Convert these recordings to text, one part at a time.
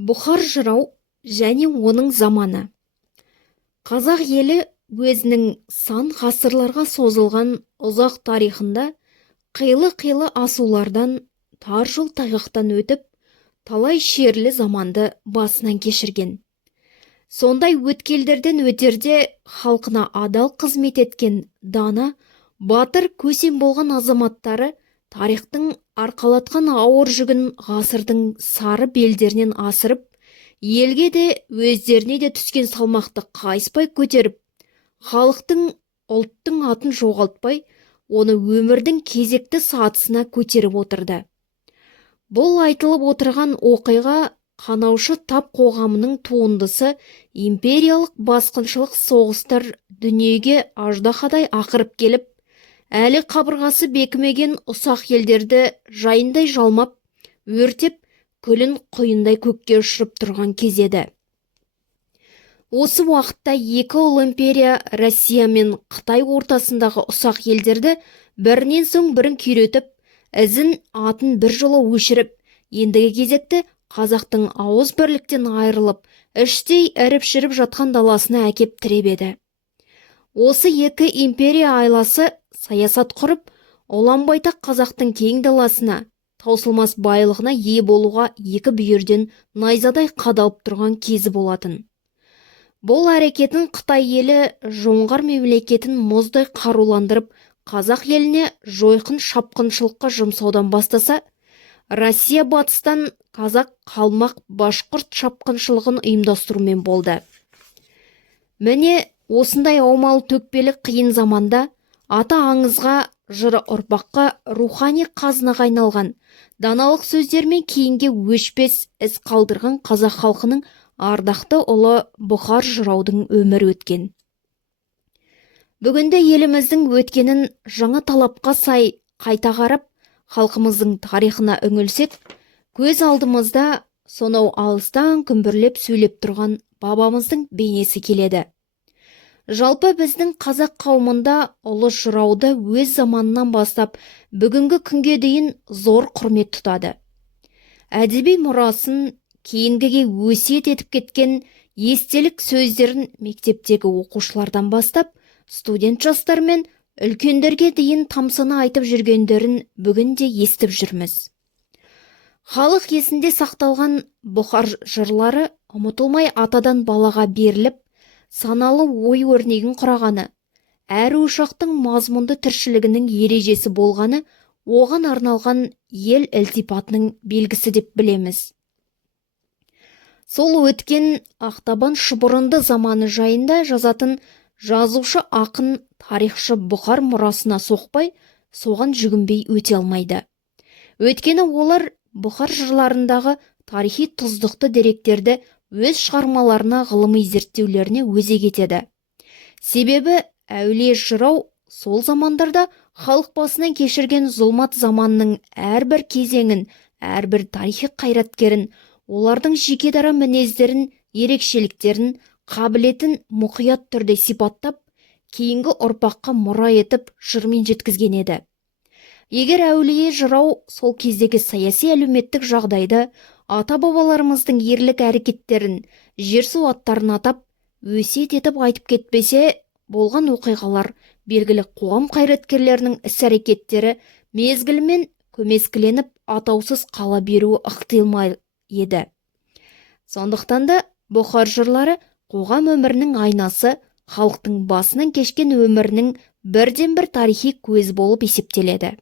Бұхар жырау және оның заманы. Қазақ елі өзінің сан ғасырларға созылған ұзақ тарихында қилы-қилы асулардан, тар жол тайғақтан өтіп, талай шерлі заманды басынан кешірген. Сондай өткелдерден өтерде халқына адал қызмет еткен дана, батыр көсем болған азаматтары тарихтың арқалатқан ауыр жүгін ғасырдың сары белдерінен асырып, елге де өздеріне де түскен салмақты қайыспай көтеріп, халықтың, ұлттың атын жоғалтпай, оны өмірдің кезекті сатысына көтеріп отырды. Бұл айтылып отырған оқиға қанаушы тап қоғамының туындысы, империялық басқыншылық соғыстар дүниеге аждахадай ақырып келіп, әлі қабырғасы бекімеген ұсақ елдерді жайындай жалмап, өртеп, күлін құйындай көкке ұшырып тұрған кез еді. Осы уақытта екі ұлы империя, Россия мен Қытай ортасындағы ұсақ елдерді бірінен соң бірін күйретіп, ізін атын бір жолы өшіріп, ендігі кезекті қазақтың ауыз бірліктен айырылып, іштей іріп-шіріп жатқан даласына әкеп тіреп еді. Осы екі империя айласы саясат құрып, ұлан-байтақ қазақтың кең даласына, таусылмас байлығына ие болуға екі бүйірден найзадай қадалып тұрған кезі болатын. Бұл әрекетін Қытай елі жоңғар мемлекетін мұздай қаруландырып, қазақ еліне жойқын шапқыншылыққа жұмсаудан бастаса, Россия батыстан қазақ қалмақ башқұрт шапқыншылығын ұйымдастырумен болды. Міне осындай аумалы төкпелі қиын заманда ата аңызға, жыры ұрпаққа, рухани қазынаға айналған, даналық сөздермен кейінге өшпес із қалдырған қазақ халқының ардақты ұлы Бұхар жыраудың өмірі өткен. Бүгінде еліміздің өткенін жаңа талапқа сай қайта қарап, халқымыздың тарихына үңілсек, көз алдымызда сонау алыстан күмбірлеп сөйлеп тұрған бабамыздың бейнесі келеді. Жалпы біздің қазақ қауымында ұлы жырауды өз заманынан бастап бүгінгі күнге дейін зор құрмет тұтады. Әдеби мұрасын кейінгіге өсиет етіп кеткен естелік сөздерін мектептегі оқушылардан бастап, студент жастар мен үлкендерге дейін тамсана айтып жүргендерін бүгінде естіп жүрміз. Халық есінде сақталған Бұхар жырлары ұмытылмай атадан балаға беріліп, саналы ой өрнегін құрағаны, әр ошақтың мазмұнды тіршілігінің ережесі болғаны, оған арналған ел ілтипатының белгісі деп білеміз. Сол өткен ақтабан шұбырынды заманы жайында жазатын жазушы ақын тарихшы Бұхар мұрасына соқпай, соған жүгінбей өте алмайды. Өйткені олар Бұхар жырларындағы тарихи тұздықты деректерді өз шығармаларына, ғылыми зерттеулеріне өзек етеді. Себебі әулие жырау сол замандарда халық басынан кешірген зұлмат заманның әрбір кезеңін, әрбір тарихи қайраткерін, олардың жеке-дара мінездерін, ерекшеліктерін, қабілетін мұқият түрде сипаттап, кейінгі ұрпаққа мұра етіп жырмен жеткізген еді. Егер әулие жырау сол кездегі саяси әлеуметтік жағдайды, ата-бабаларымыздың ерлік әрекеттерін, жер-су аттарын атап, өсиет етіп айтып кетпесе, болған оқиғалар, белгілі қоғам қайраткерлерінің іс-әрекеттері мезгілімен көмескіленіп атаусыз қала беруі ықтимал еді. Сондықтан да Бұхар жырлары қоғам өмірінің айнасы, халықтың басынан кешкен өмірінің бірден-бір тарихи көз болып есептеледі.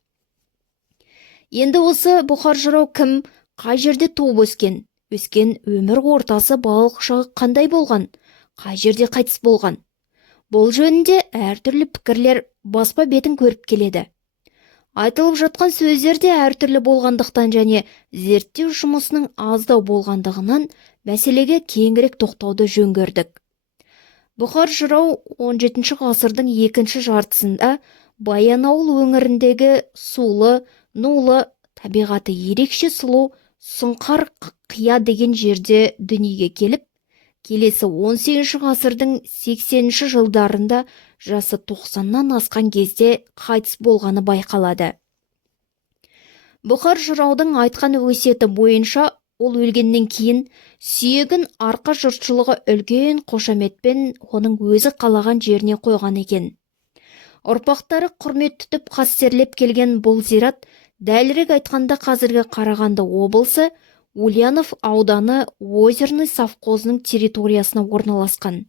Енді осы Бұхар жырау кім, қай жерде туып өскен өмір ортасы, балалық шағы қандай болған, қай жерде қайтыс болған? Бұл жөнінде әртүрлі пікірлер баспа бетін көріп келеді. Айтылып жатқан сөздер де әртүрлі болғандықтан және зерттеу жұмысының аздау болғандығынан мәселеге кеңірек тоқтауды жөн көрдік. Бұхар жырау 17 ғасырдың екінші жартысында Баянауыл өңіріндегі сулы, нулы, табиғаты ерекше сұлу Сұңқар қия деген жерде дүниеге келіп, келесі 18 ғасырдың 80-ші жылдарында жасы 90-нан асқан кезде қайтыс болғаны байқалады. Бұхар жыраудың айтқан өсиеті бойынша ол өлгеннен кейін сүйегін арқа жұртшылығы үлкен қошаметпен оның өзі қалаған жеріне қойған екен. Ұрпақтары құрмет тұтып қастерлеп келген бұл зират дәлірек айтқанда қазіргі Қарағанды облысы Ульянов ауданы Озерный совхозының территориясына орналасқан.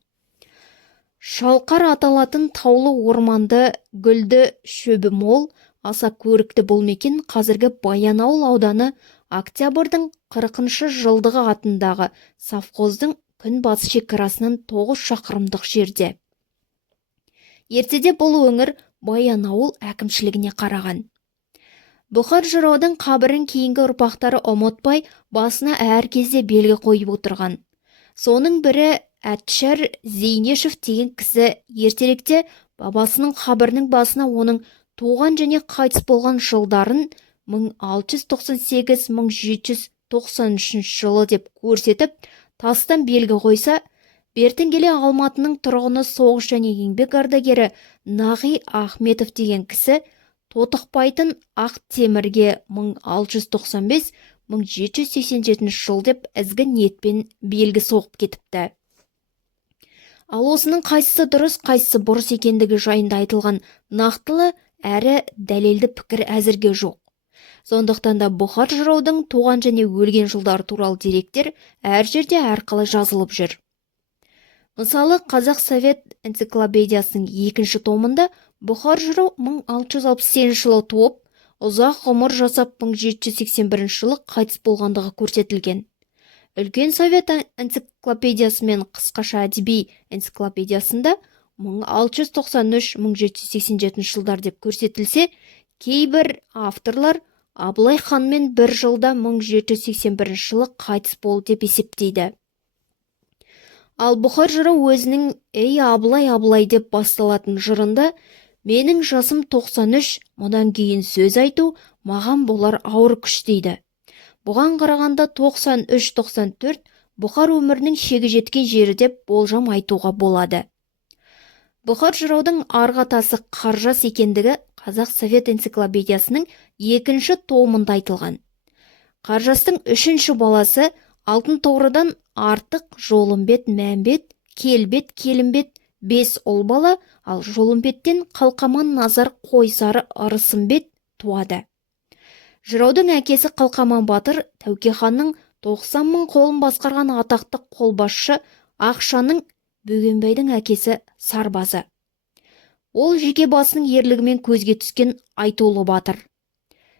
Шалқар аталатын таулы орманды, гүлді, шөбі мол, аса көрікті бұл мекен қазіргі Баянауыл ауданы Октябрьдің 40-шы жылдығы атындағы совхоздың күнбатыс шекарасынан 9 шақырымдық жерде. Ертеде бұл өңір Баянауыл әкімшілігіне қараған. Бұхар жыраудың қабірін кейінгі ұрпақтары ұмытпай басына әр кезде белгі қойып отырған. Соның бірі Әтшәр Зейнешев деген кісі ертеректе бабасының қабірінің басына оның туған және қайтыс болған жылдарын 1698-1793 жылы деп көрсетіп, тастан белгі қойса, бертін келе Алматының тұрғыны соғыс және еңбек ардагері Нағи Ахметов деген кісі тотықпайтын ақ темірге 1695-1787 жыл деп ізгі ниетпен белгі соғып кетіпті. Ал осының қайсысы дұрыс, қайсысы бұрыс екендігі жайында айтылған нақтылы әрі дәлелді пікір әзірге жоқ. Сондықтан да Бұхар жыраудың туған және өлген жылдар туралы деректер әр жерде әрқалай жазылып жүр. Мысалы, Қазақ Совет энциклопедиясының 2-ші томында Бұхар жырау 1668 жылы туып, ұзақ ғұмыр жасап 1781 жылы қайтыс болғандығы көрсетілген. Үлкен Совет энциклопедиясы мен қысқаша әдеби энциклопедиясында 1693-1787 жылдар деп көрсетілсе, кейбір авторлар Абылай ханмен бір жылда 1781 жылы қайтыс болды деп есептейді. Ал Бұхар жырау өзінің «Ей Абылай, Абылай» деп басталатын жырында «Менің жасым 93, мұнан кейін сөз айту маған болар ауыр күш» дейді. Бұған қарағанда 93-94 Бұхар өмірінің шегі жеткен жері деп болжам айтуға болады. Бұхар жыраудың арғатасы Қаржас екендігі Қазақ Совет энциклопедиясының 2-ші томында айтылған. Қаржастың 3-ші баласы Алтын Торыдан Артық, Жолымбет, Мәмбет, Келбет, Келімбет 5 ұл бала, ал Жолымбеттен Қалқаман, Назар, Қойсары, Ырысымбет туады. Жыраудың әкесі Қалқаман батыр Тәуке ханның 90 мың қолын басқарған атақты қолбасшы Ақшаның Бөгенбайдың әкесі Сарбазы. Ол жеке басының ерлігімен көзге түскен айтулы батыр.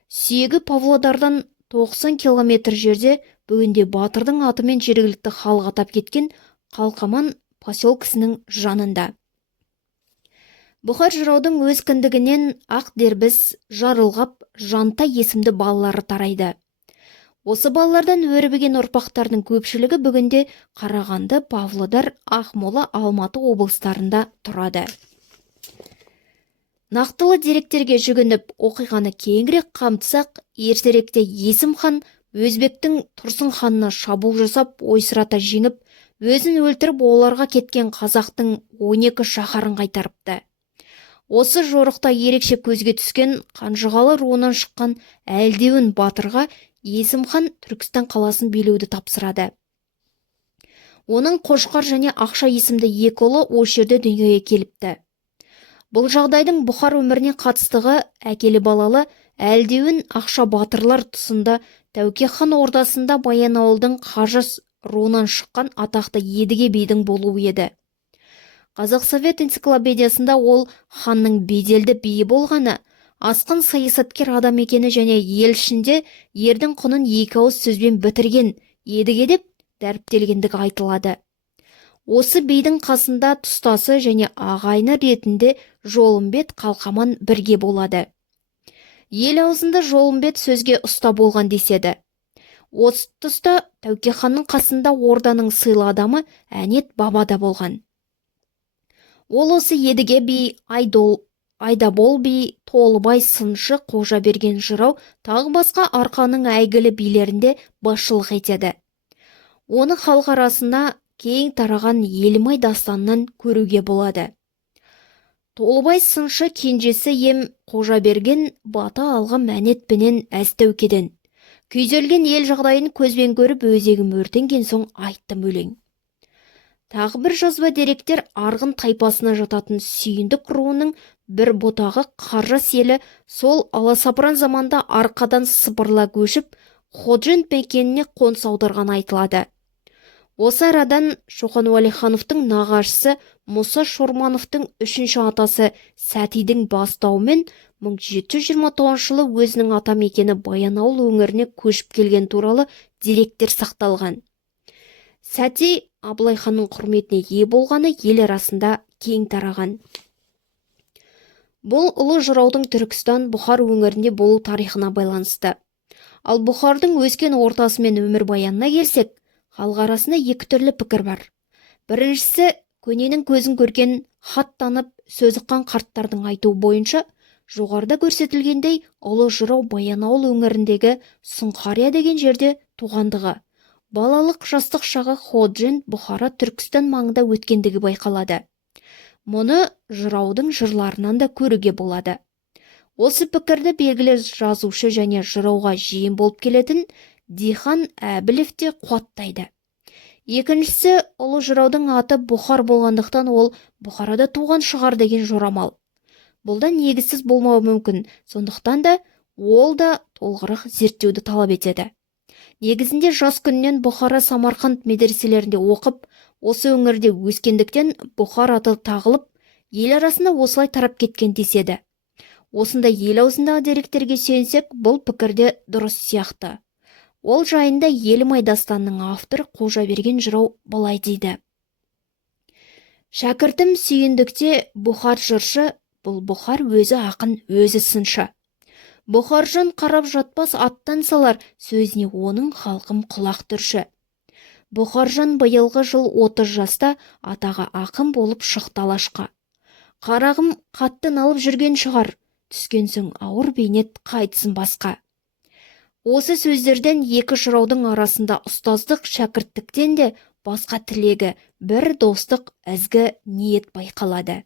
Сүйегі Павлодардан 90 километр жерде бүгінде батырдың атымен жергілікті халық атап кеткен Қалқаман поселкесінің жанында. Бұхар жыраудың өз кіндігінен Ақ Дербіс, Жарылғап, Жанта есімді балалары тарайды. Осы балалардан өрбіген ұрпақтардың көпшілігі бүгінде Қарағанды, Павлодар, Ақмола, Алматы облыстарында тұрады. Нақтылы деректерге жүгініп оқиғаны кеңірек қамтысақ, ертеректе Есім хан Өзбектің Тұрсын ханына шабуыл жасап, ойсырата жеңіп, өзін өлтіріп, оларға кеткен қазақтың 12 шаһарын қайтарыпты. Осы жорықта ерекше көзге түскен Қанжығалы руынан шыққан Әлдеуін батырға Есім хан Түркістан қаласын билеуді тапсырады. Оның Қошқар және Ақша есімді екі ұлы осы жерде дүниеге келіпті. Бұл жағдайдың Бұхар өміріне қатыстығы әкелі балалы Әлдеуін Ақша батырлар тұсында Тәуке хан ордасында Баянауылдың Қажас руынан шыққан атақты Едіге бидің болуы еді. Қазақ Совет энциклопедиясында ол ханның беделді биі болғаны, асқын саясаткер адам екені және ел ішінде ердің құнын екі ауыз сөзбен бітірген Едіге деп дәріптелгендігі айтылады. Осы бидің қасында тұстасы және ағайыны ретінде Жолымбет, Қалқаман бірге болады. Ел аузында Жолымбет сөзге ұста болған деседі. Осы тұста Тәуке ханның қасында орданың сыйлы адамы Әнет баба да болған. Ол осы Едіге би, Айдабол би, Толыбай, Сыншы, Қожаберген жырау тағы басқа арқаның әйгілі билерінде басшылық етеді. Оны халық арасына кең тараған Елімай дастанынан көруге болады. Толыбай Сыншы кенжесі ем Қожаберген бата алған Әнетпенен Әз Тәукеден. Күйзелген ел жағдайын көзбен көріп өзегім өртенген соң айттым өлең. Тағы бір жазба деректер арғын тайпасына жататын сүйіндік руының бір бұтағы қаржас елі сол аласапыран заманда арқадан сыпырыла көшіп Ходжент мекеніне қоныс аударған айтылады. Осы арадан Шоқан Уәлихановтың нағашысы Мұса Шормановтың үшінші атасы Сәтидің бастауымен 1729 жылы өзінің атамекені Баянауыл өңіріне көшіп келген туралы деректер сақталған. Сәти Абылай ханның құрметіне ие болғаны ел арасында кең тараған. Бұл ұлы жыраудың Түркістан, Бұхар өңірінде болу тарихына байланысты. Ал Бұхардың өскен ортасы мен өмірбаянына келсек, халық арасында екі түрлі пікір бар. Біріншісі, көненің көзін көрген, хат танып, сөз ұққан қарттардың айтуы бойынша, жоғарыда көрсетілгендей ұлы жырау Баянауыл өңіріндегі Сұңқария деген жерде туғандығы, балалық жастық шағы Ходжент, Бұхара, Түркістан маңында өткендігі байқалады. Мұны жыраудың жырларынан да көруге болады. Осы пікірді белгілі жазушы және жырауға жиен болып келетін Дихан Әбілев те қуаттайды. Екіншісі, ұлы жыраудың аты Бұхар болғандықтан ол Бұхарада туған шығар деген жорамал. Бұл да негізсіз болмауы мүмкін, сондықтан да ол да толығырақ зерттеуді талап етеді. Негізінде жас күннен Бұхара, Самарқанд медреселерінде оқып, осы өңірде өскендіктен Бұхар аты тағылып, ел арасында осылай тарап кеткен деседі. Осында ел аузындағы деректерге сүйенсек, бұл пікірде дұрыс сияқты. Ол жайында Елімай дастанының авторы Қожаберген жырау былай дейді. Шәкіртім сүйіндікте Бұхар жыршы, бұл Бұхар өзі ақын, өзі сыншы. Бұхаржан қарап жатпас аттан салар, сөзіне оның халқым құлақ түрші. Бұхаржан биылғы жыл 30 жаста атаға ақын болып шықты алашқа. Қарағым қаттын алып жүрген шығар, түскен соң ауыр бейнет қайтсын басқа. Осы сөздерден екі жыраудың арасында ұстаздық шәкірттіктен де басқа тілегі бір достық ізгі ниет байқалады.